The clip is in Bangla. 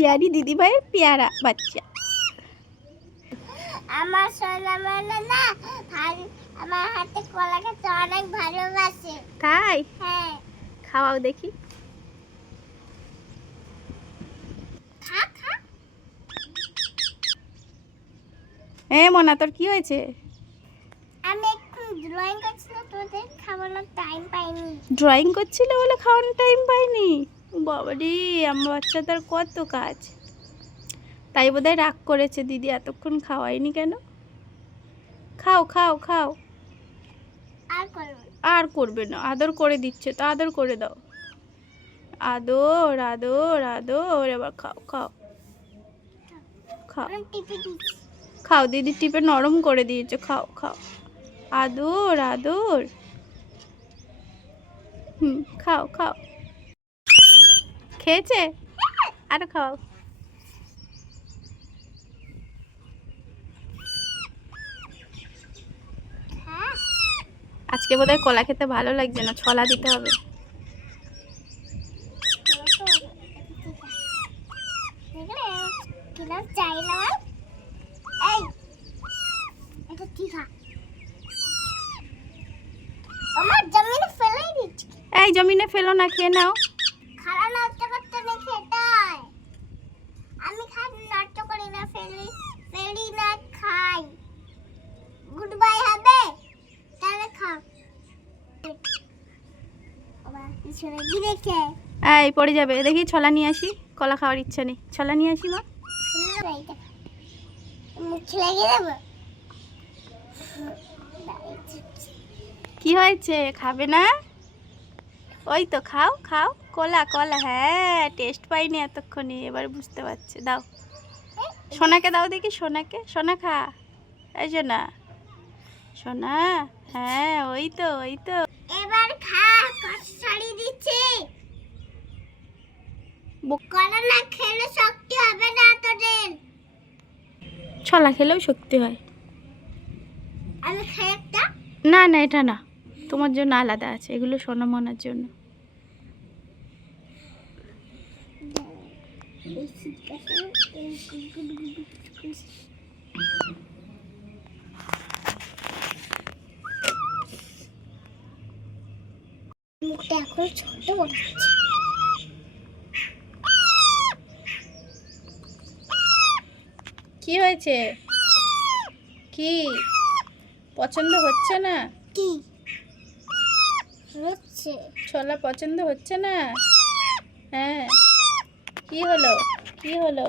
পিয়ারি দিদিভাইয়ের পেয়ারা বাচ্চা। আমার সোনামণি না আমার হাতে কলা খেতে অনেক ভালোবাসে। তাই? হ্যাঁ। খাওয়াও দেখি। খা খা। মোনা তোর কি হয়েছে? আমি একটু ড্রয়িং করছিলাম, তোদের খাওয়ানোর টাইম পাইনি। ড্রয়িং করছিলে বলে খাওয়ানোর টাইম পাইনি? বাবারে, আমার বাচ্চাটার কত কাজ। তাই বোধহয় রাগ করেছে দিদি এতক্ষণ খাওয়াইনি কেন। খাও খাও খাও। আর করবে না, আদর করে দিচ্ছে তো, আদর করে দাও। আদর আদর আদর। এবার খাও খাও খাও খাও। দিদি টিপে নরম করে দিয়েছে, খাও খাও। আদর আদর। খাও খাও। খেয়েছে? আরো খাও। আজকে বোধহয় কলা খেতে ভালো লাগছে না, ছলা দিতে হবে। এই জমিনে ফেলো না, খেয়ে নাও। আমি খাই নষ্ট করি না, ফেলি না, খাই। গুড বাই হবে তাহলে খাও। এই পড়ে যাবে, দেখি ছলা নিয়ে আসি। কলা খাওয়ার ইচ্ছা নেই, ছলা নিয়ে আসি মা। কি হয়েছে, খাবে না? ওই তো খাও খাও। কলা কলা, হ্যাঁ টেস্ট পাইনি এতক্ষণে, এবার বুঝতে পারছে। দাও সোনাকে দাও দেখি, সোনাকে। সোনা খা। এই সোনা, সোনা। হ্যাঁ ওই তো ওই তো। এবার খা, ছাড়িয়ে দিচ্ছি। কলা না খেলে শক্তি হবে না তোদের। ছলা খেলেও শক্তি হয়। আমি খাই একটা। না না, এটা না, তোমার জন্য আলাদা আছে, এগুলো সোনামনার জন্য। মুখটা এখন ছোট হচ্ছে। কি হয়েছে? কি পছন্দ হচ্ছে না? কি হচ্ছে? ছোলা পছন্দ হচ্ছে না? হ্যাঁ, কি হলো কি হলো?